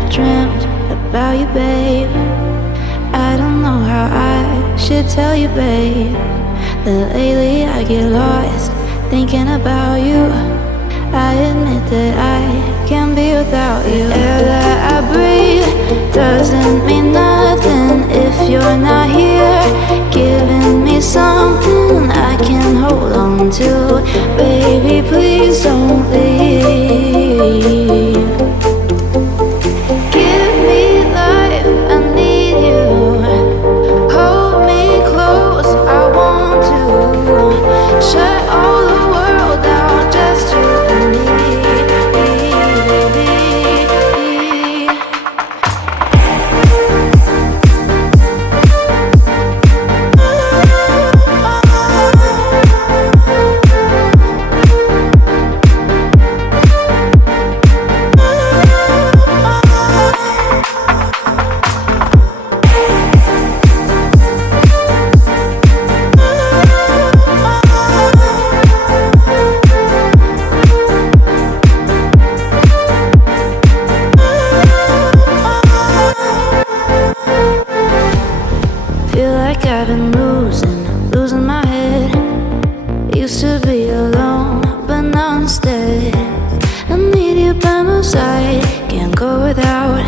I've dreamt about you, babe. I don't know how I should tell you, babe, that lately I get lost thinking about you. I admit that I can't be without you. The air that I breathe doesn't mean nothing if you're not here, giving me something I can hold on to. Baby, please don't leave. Give me life, I need you. Hold me close, I want to. Shut all the world out, just you and me. Feel like I've been losing my head. Used to be alone, but now instead I need you by my side. Can't go without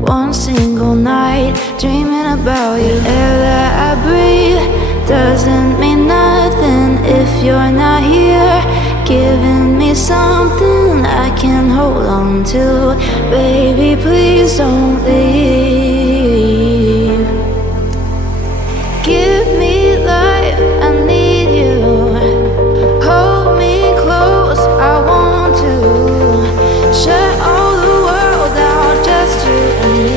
one single night dreaming about you. Air that I breathe doesn't mean nothing if you're not here, giving me something I can hold on to. Baby, please don't leave. Give me life, I need you. Hold me close, I want to. Shut all the world out, just you and me.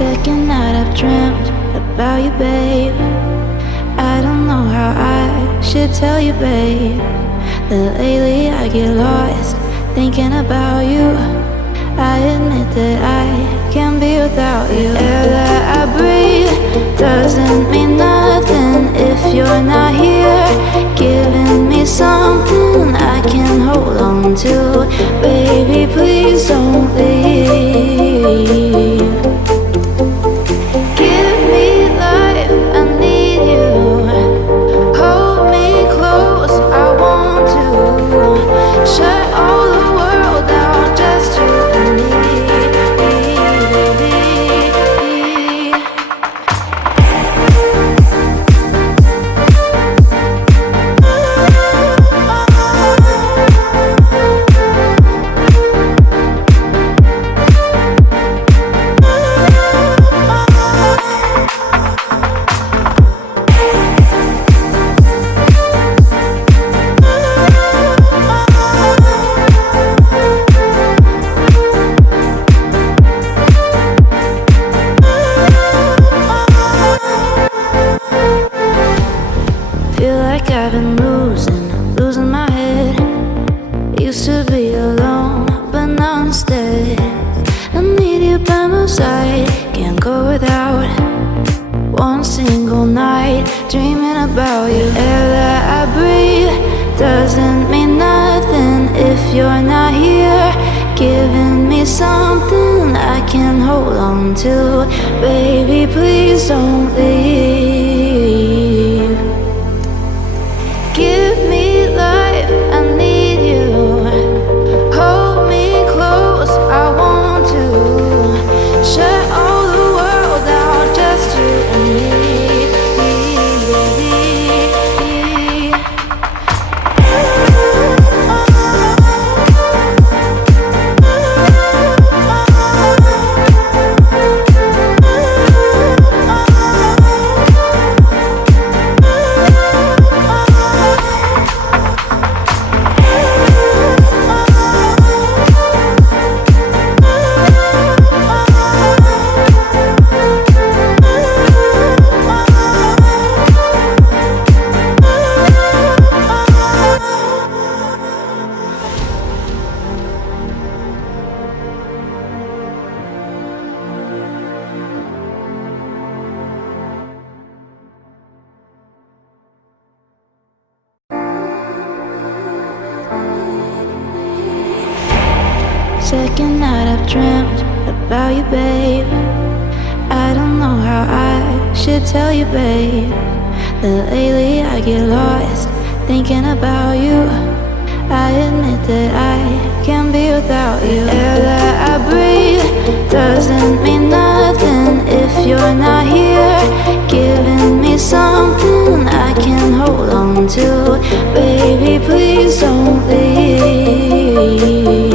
Second night I've dreamt about you, babe. I don't know how I should tell you, babe, that lately I get lost thinking about you. I admit that I can't be without you. Air that I breathe doesn't mean nothing if you're not here, giving me something I can hold on to. Baby, please don't leave. Give me life, I need you. Hold me close, I want to. Shut all the world out, just you and me. Feel like I've been losing my head. Used to be alone, but now instead I need you by my side. Can't go without one single night dreaming about you. Air that I breathe doesn't mean nothing if you're not here, giving me something I can hold on to. Baby, please don't leave. Give me life, I need you. Hold me close, I want to. Shut all the world out, just you and me. second night I've dreamt about you, babe. I don't know how I should tell you, babe, that lately I get lost thinking about you. I admit that I can't be without you. The air that I breathe doesn't mean nothing if you're not here, giving me something I can hold on to. Baby, please don't leave.